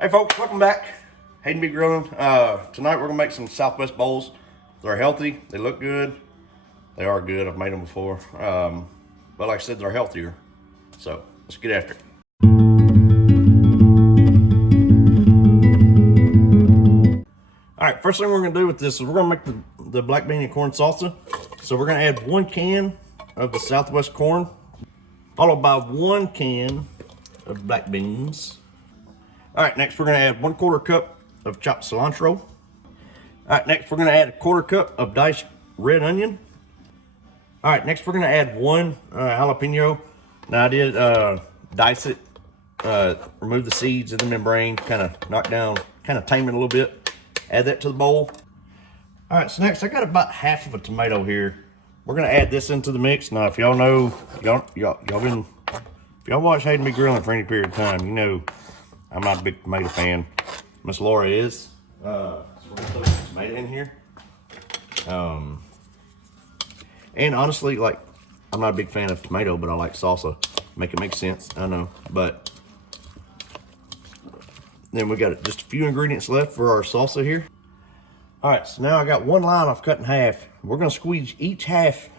Hey folks, welcome back. Hayden Be Grilling. Tonight we're gonna make some Southwest bowls. They're healthy, they look good. They are good, I've made them before. But like I said, they're healthier. So let's get after it. All right, first thing we're gonna do with this is we're gonna make the black bean and corn salsa. So we're gonna add 1 can of the Southwest corn, followed by 1 can of black beans. All right, next we're gonna add 1/4 cup of chopped cilantro. All right, next we're gonna add 1/4 cup of diced red onion. All right, next we're gonna add 1 jalapeno. Now I did dice it, remove the seeds of the membrane, kind of knock down, kind of tame it a little bit. Add that to the bowl. All right, so next I got about half of a tomato here. We're gonna add this into the mix. Now, if y'all know, if y'all watch Hayden Be Grilling for any period of time, you know I'm not a big tomato fan. Miss Laura is. So we're gonna put some tomato in here. And honestly, like, I'm not a big fan of tomato, but I like salsa. Make it make sense, I know. But then we got just a few ingredients left for our salsa here. All right, so now I got 1 lime I've cut in half. We're gonna squeeze each half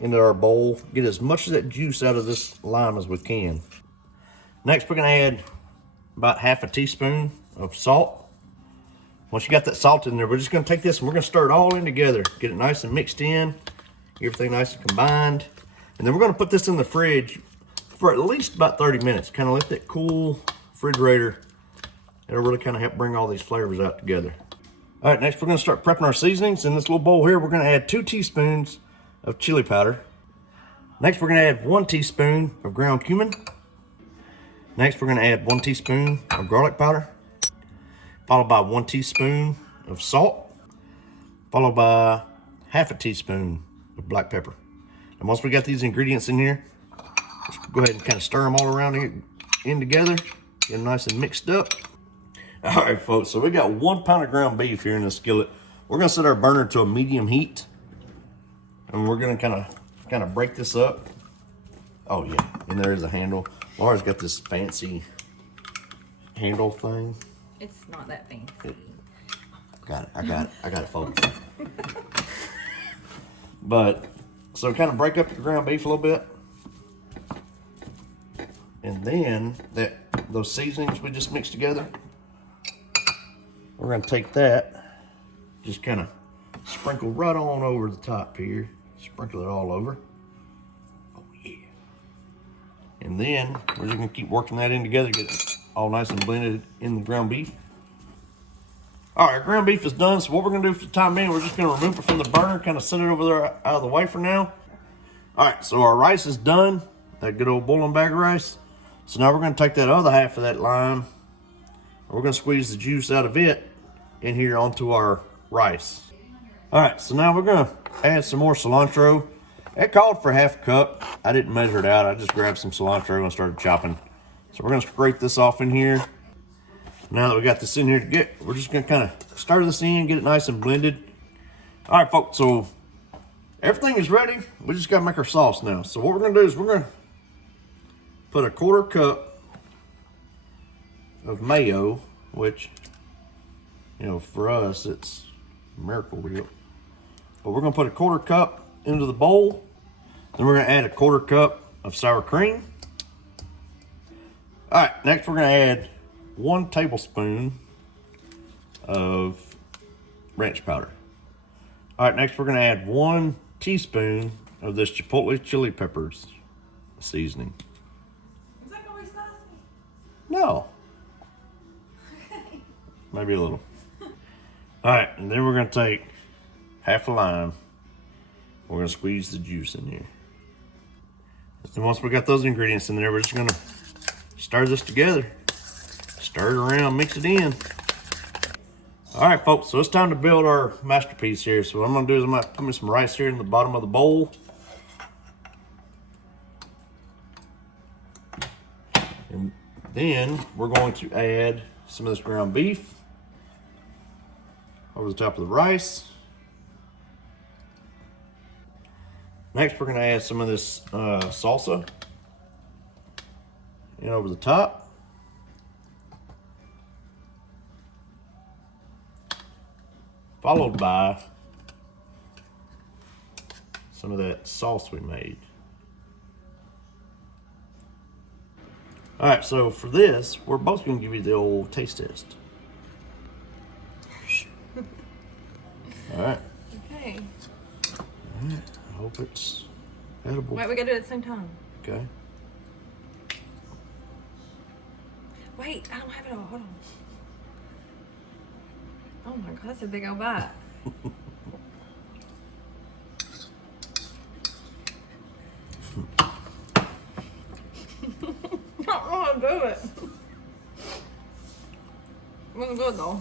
into our bowl, get as much of that juice out of this lime as we can. Next, we're gonna add about half a teaspoon of salt. Once you got that salt in there, we're just gonna take this and we're gonna stir it all in together. Get it nice and mixed in, everything nice and combined. And then we're gonna put this in the fridge for at least about 30 minutes. Kind of let that cool refrigerator. It'll really kind of help bring all these flavors out together. All right, next we're gonna start prepping our seasonings. In this little bowl here, we're gonna add 2 teaspoons of chili powder. Next, we're gonna add 1 teaspoon of ground cumin. Next, we're gonna add 1 teaspoon of garlic powder, followed by 1 teaspoon of salt, followed by half a teaspoon of black pepper. And once we got these ingredients in here, let's go ahead and kind of stir them all around here in together, get them nice and mixed up. All right, folks, so we got 1 pound of ground beef here in the skillet. We're gonna set our burner to a medium heat, and we're gonna kind of break this up. Oh yeah, and there is a handle. Laura's got this fancy handle thing. It's not that fancy. Got it, I got it, folks. But, so kind of break up the ground beef a little bit. And then, those seasonings we just mixed together, we're gonna take that, just kind of sprinkle right on over the top here. Sprinkle it all over. Oh yeah. And then we're just gonna keep working that in together, get it all nice and blended in the ground beef. All right, ground beef is done. So what we're gonna do for the time being, we're just gonna remove it from the burner, kind of set it over there out of the way for now. All right, so our rice is done. That good old boiling bag of rice. So now we're gonna take that other half of that lime, we're gonna squeeze the juice out of it in here onto our rice. All right, so now we're gonna add some more cilantro. It called for half a cup. I didn't measure it out. I just grabbed some cilantro and started chopping. So we're gonna scrape this off in here. Now that we got this in here we're just gonna kind of stir this in, get it nice and blended. All right, folks, so everything is ready. We just gotta make our sauce now. So what we're gonna do is we're gonna put a 1/4 cup of mayo, which, you know, for us, it's Miracle Whip. But we're gonna put a 1/4 cup into the bowl. Then we're gonna add a 1/4 cup of sour cream. All right, next we're gonna add 1 tablespoon of ranch powder. All right, next we're gonna add 1 teaspoon of this chipotle chili peppers seasoning. Is that gonna be spicy? No. Maybe a little. All right, and then we're gonna take half a lime. We're gonna squeeze the juice in here. And once we got those ingredients in there, we're just gonna stir this together. Stir it around, mix it in. All right, folks, so it's time to build our masterpiece here. So what I'm gonna do is I'm gonna put me some rice here in the bottom of the bowl. And then we're going to add some of this ground beef over the top of the rice. Next, we're gonna add some of this salsa in over the top. followed by some of that sauce we made. All right, so for this, we're both gonna give you the old taste test. All right. Okay. All right. I hope it's edible. Wait, we gotta do it at the same time. Okay. Wait, I don't have it all. Hold on. Oh my god, that's a big old bite. I don't know how to do it. It wasn't good though.